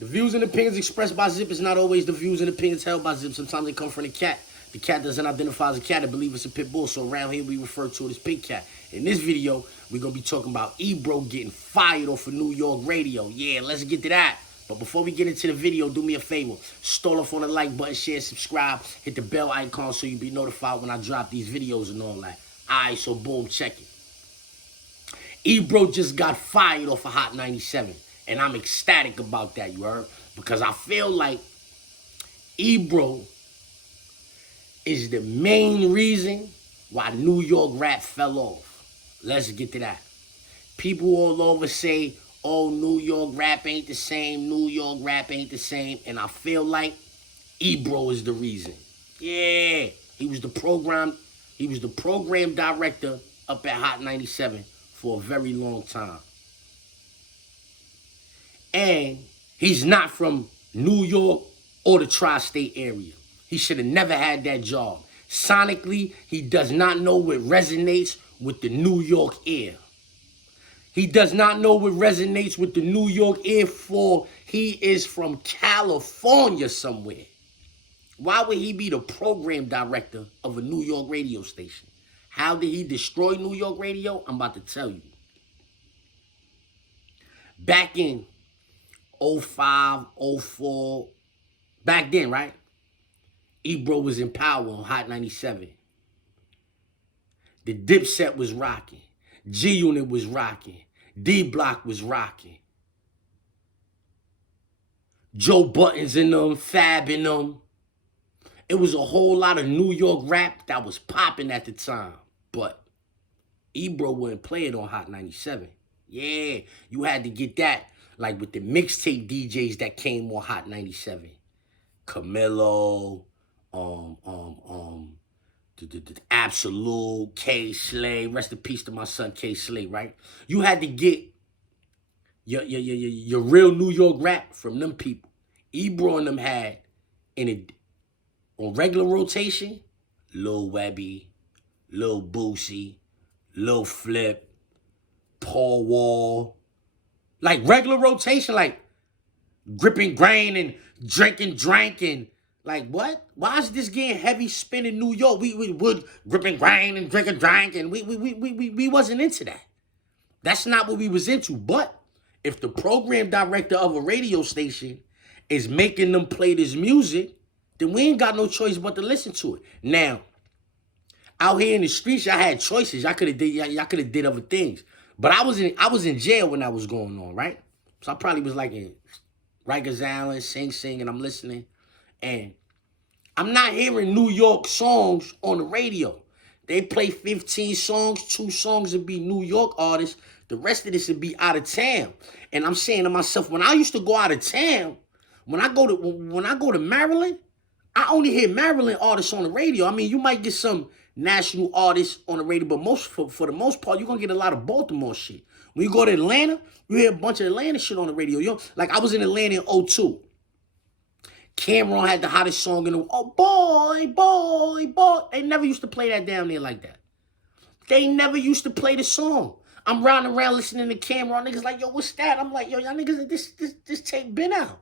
The views and opinions expressed by Zip is not always the views and opinions held by Zip. Sometimes they come from the cat. The cat doesn't identify as a cat. I believe it's a pit bull. So around here we refer to it as pig cat. In this video, we're going to be talking about Ebro getting fired off of New York radio. Yeah, let's get to that. But before we get into the video, do me a favor. Stall off on the like button, share, subscribe. Hit the bell icon so you'll be notified when I drop these videos and all that. Alright, so boom, check it. Ebro just got fired off of Hot 97. And I'm ecstatic about that, you heard? Because I feel like Ebro is the main reason why New York rap fell off. Let's get to that. People all over say, oh, New York rap ain't the same, New York rap ain't the same. And I feel like Ebro is the reason. Yeah, he was the program director up at Hot 97 for a very long time. And he's not from New York or the tri-state area. He should have never had that job. Sonically, he does not know what resonates with the New York ear. He does not know what resonates with the New York ear, for he is from California somewhere. Why would he be the program director of a New York radio station? How did he destroy New York radio? I'm about to tell you. Back in 05, 04, back then, right? Ebro was in power on Hot 97. The Dipset was rocking. G-Unit was rocking. D-Block was rocking. Joe Buttons in them, Fab in them. It was a whole lot of New York rap that was popping at the time. But Ebro wouldn't play it on Hot 97. Yeah, you had to get that like with the mixtape DJs that came on Hot 97. Camilo, Absolute, K Slay, rest in peace to my son K Slay, right? You had to get your real New York rap from them people. Ebro and them had on regular rotation, Lil Webby, Lil Boosie, Lil Flip, Paul Wall. Like regular rotation, like gripping grain and drinking drank and like what? Why is this getting heavy spin in New York? We would gripping grain and drinking drank and we wasn't into that. That's not what we was into. But if the program director of a radio station is making them play this music, then we ain't got no choice but to listen to it. Now, out here in the streets, y'all had choices. Y'all could have did other things. But I was in jail when that was going on, right? So I probably was like in Rikers Island, Sing Sing, and I'm listening. And I'm not hearing New York songs on the radio. They play 15 songs, 2 songs would be New York artists. The rest of this would be out of town. And I'm saying to myself, when I used to go out of town, when I go to Maryland, I only hear Maryland artists on the radio. I mean, you might get some national artists on the radio, but for the most part, you're going to get a lot of Baltimore shit. When you go to Atlanta, you hear a bunch of Atlanta shit on the radio. Yo, like I was in Atlanta in 02. Cameron had the hottest song in the oh boy, boy, boy. They never used to play that down there like that. They never used to play the song. I'm riding around listening to Cameron. Niggas like, yo, what's that? I'm like, yo, y'all niggas, this tape been out.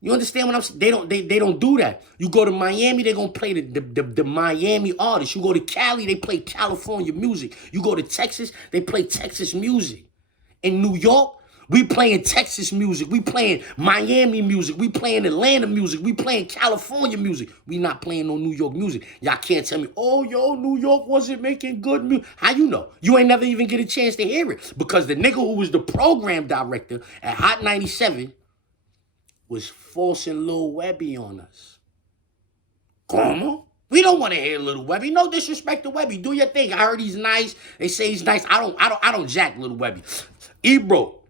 You understand what I'm saying? They don't do that. You go to Miami, they're gonna play the Miami artists. You go to Cali, they play California music. You go to Texas, they play Texas music. In New York, we playing Texas music. We playing Miami music. We playing Atlanta music. We playing California music. We not playing no New York music. Y'all can't tell me, oh, yo, New York wasn't making good music. How you know? You ain't never even get a chance to hear it. Because the nigga who was the program director at Hot 97 was forcing Lil Webby on us. Como? We don't want to hear Lil Webby. No disrespect to Webby. Do your thing. I heard he's nice. They say he's nice. I don't jack Lil Webby. Ebro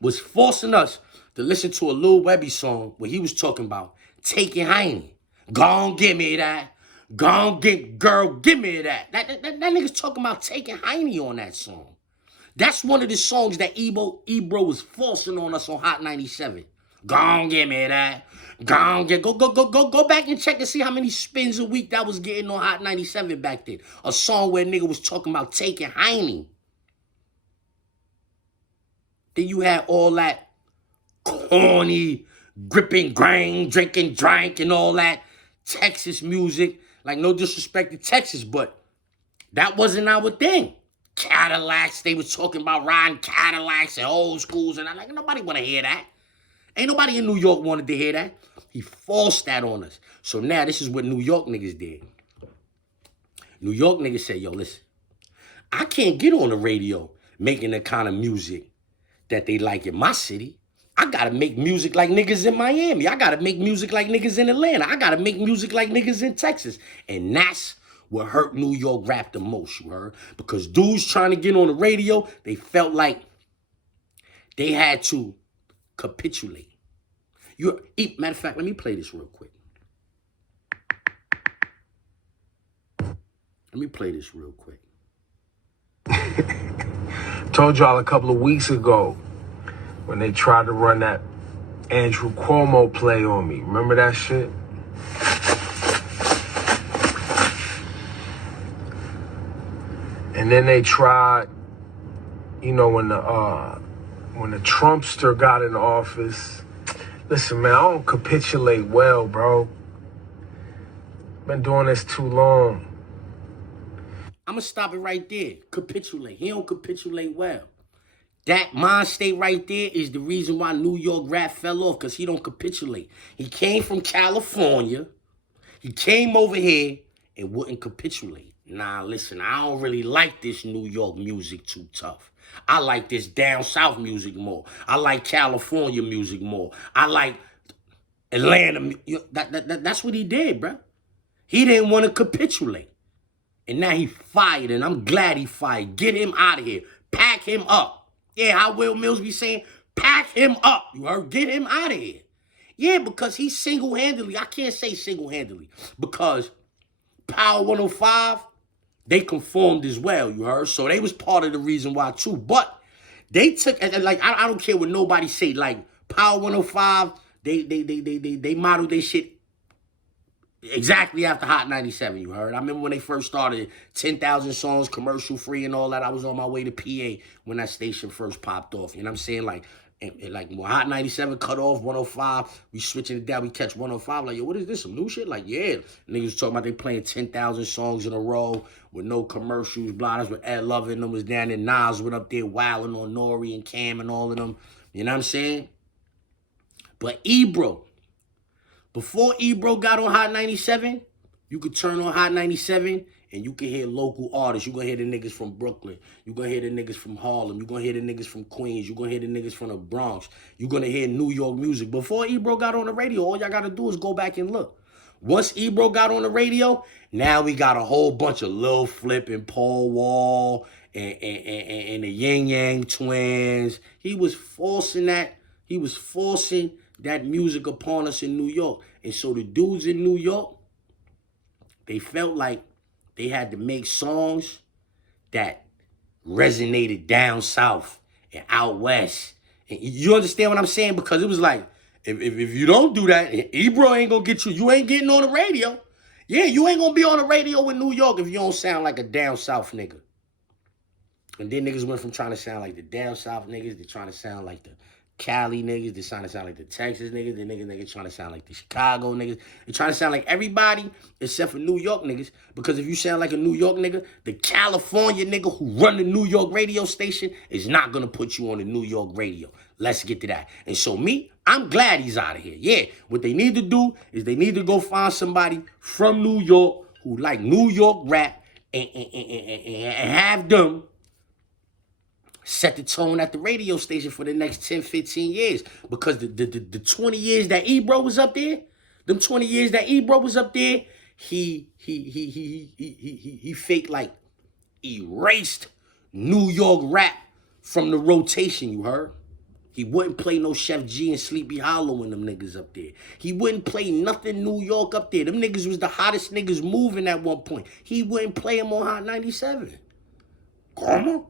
was forcing us to listen to a Lil Webby song where he was talking about taking Heine. Gon' give me that. Gon' get girl, give me that. That nigga's talking about taking Heine on that song. That's one of the songs that Ebro was forcing on us on Hot 97. Gon' give me that. Go back and check and see how many spins a week that was getting on Hot 97 back then. A song where a nigga was talking about taking Heine. Then you had all that corny, gripping grain, drinking drank and all that Texas music. Like, no disrespect to Texas, but that wasn't our thing. Cadillacs, they was talking about riding Cadillacs and old schools, and I'm like, nobody want to hear that. Ain't nobody in New York wanted to hear that. He forced that on us. So now this is what New York niggas did. New York niggas said, yo, listen, I can't get on the radio making the kind of music that they like in my city. I gotta make music like niggas in Miami. I gotta make music like niggas in Atlanta. I gotta make music like niggas in Texas. And that's what hurt New York rap the most, you heard? Because dudes trying to get on the radio, they felt like they had to capitulate. Matter of fact, let me play this real quick. Let me play this real quick. Told y'all a couple of weeks ago when they tried to run that Andrew Cuomo play on me. Remember that shit? And then they tried, you know, when the Trumpster got in office. Listen, man, I don't capitulate well, bro. Been doing this too long. I'm going to stop it right there. Capitulate. He don't capitulate well. That mind state right there is the reason why New York rap fell off, because he don't capitulate. He came from California. He came over here and wouldn't capitulate. Nah, listen, I don't really like this New York music too tough. I like this down south music more. I like California music more. I like Atlanta. That's what he did, bro. He didn't want to capitulate. And now he fired, and I'm glad he fired. Get him out of here. Pack him up. Yeah, how Will Mills be saying, pack him up. You heard? Get him out of here. Yeah, because he single-handedly, I can't say single-handedly, because Power 105, they conformed as well, you heard? So they was part of the reason why too. But they took, like, I don't care what nobody say, like, Power 105, they modeled their shit exactly after Hot 97, you heard? I remember when they first started, 10,000 songs, commercial free and all that. I was on my way to PA when that station first popped off. You know what I'm saying? Like when Hot 97 cut off, 105, we switching it down, we catch 105. Like, yo, what is this, some new shit? Like, yeah. Niggas talking about they playing 10,000 songs in a row with no commercials, blah. That's when Ed Lover and them was down there. Nas went up there wilding on Nori and Cam and all of them. You know what I'm saying? But Ebro, before Ebro got on Hot 97, you could turn on Hot 97 and you can hear local artists. You're going to hear the niggas from Brooklyn. You're going to hear the niggas from Harlem. You're going to hear the niggas from Queens. You're going to hear the niggas from the Bronx. You're going to hear New York music. Before Ebro got on the radio, all y'all got to do is go back and look. Once Ebro got on the radio, now we got a whole bunch of Lil Flip and Paul Wall and the Yin Yang Twins. He was forcing that. He was forcing that music upon us in New York. And so the dudes in New York, they felt like they had to make songs that resonated down south and out west. And you understand what I'm saying? Because it was like, if you don't do that, Ebro ain't gonna get you. You ain't getting on the radio. Yeah, you ain't gonna be on the radio in New York if you don't sound like a down south nigga. And then niggas went from trying to sound like the down south niggas to trying to sound like the Cali niggas, they trying to sound like the Texas niggas, the niggas trying to sound like the Chicago niggas. They trying to sound like everybody except for New York niggas. Because if you sound like a New York nigga, the California nigga who run the New York radio station is not gonna put you on the New York radio. Let's get to that. And so me, I'm glad he's out of here. Yeah, what they need to do is they need to go find somebody from New York who like New York rap and have them set the tone at the radio station for the next 10, 15 years. Because the 20 years that Ebro was up there, them 20 years that Ebro was up there, he fake like erased New York rap from the rotation, you heard? He wouldn't play no Chef G and Sleepy Hollow and them niggas up there. He wouldn't play nothing New York up there. Them niggas was the hottest niggas moving at one point. He wouldn't play them on Hot 97. Come on.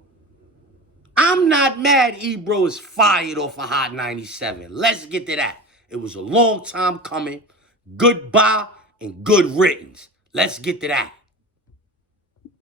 I'm not mad Ebro is fired off of Hot 97. Let's get to that. It was a long time coming. Goodbye and good riddance. Let's get to that.